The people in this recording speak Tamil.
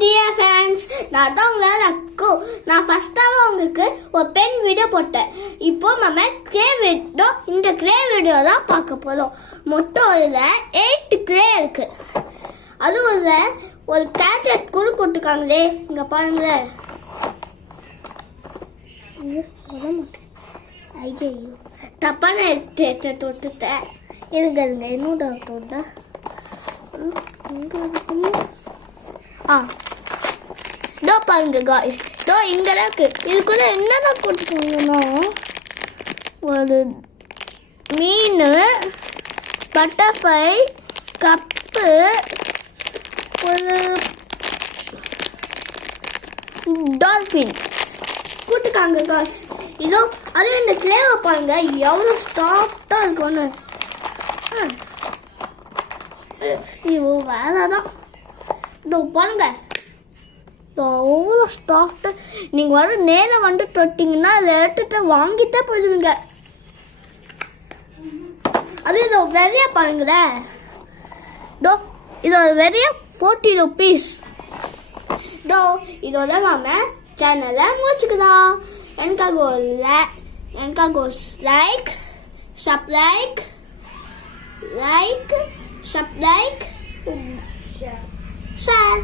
டியர் ஃப்ரெண்ட்ஸ், நான் தான் உங்களால் அக்கு. நான் ஃபஸ்ட்டாக உங்களுக்கு ஒரு பென் வீடியோ போட்டேன். இப்போ நம்ம இந்த க்ரே வீடியோ தான் பார்க்க போகிறோம். மொத்தம் இதில் 8 க்ரே இருக்குது. அதுவும் ஒரு கேட்செட் கூட கொடுத்துருக்காங்களே, இங்கே பாருங்களேன். ஐயோ, தப்பான எடுத்து தொட்டுட்டேன். இருங்க என்னோட தொட்டா இதோ பாருங்க காய்ஸ், இதோ இங்கதான் இருக்கு. இதுக்குள்ள என்னதான் கொடுத்துருக்கீங்கன்னா ஒரு மீன், பட்டர்ஃப்ளை, கப்பு, ஒரு டால்ஃபின் கூட்டுக்காங்க காய்ஸ். இதோ அது இந்த கிளேவை பாருங்க எவ்வளோ சாஃப்டாக இருக்கும்னு. ஐயோ வேலைதான். இதோ பாருங்க எவ்வளோ சாஃப்டாக. நீங்கள் நேரில் தொட்டிங்கன்னா அதை எடுத்துட்டு வாங்கிட்டே போயிடுவீங்க. அது இதோ வெறியா பாருங்களேன். இதோட வெறிய 40 rupees. இதோட நாம சேனலை முடிச்சுக்கலாம். எனக்காக லைக் சப்ஸ்கிரைப் ஷேர்.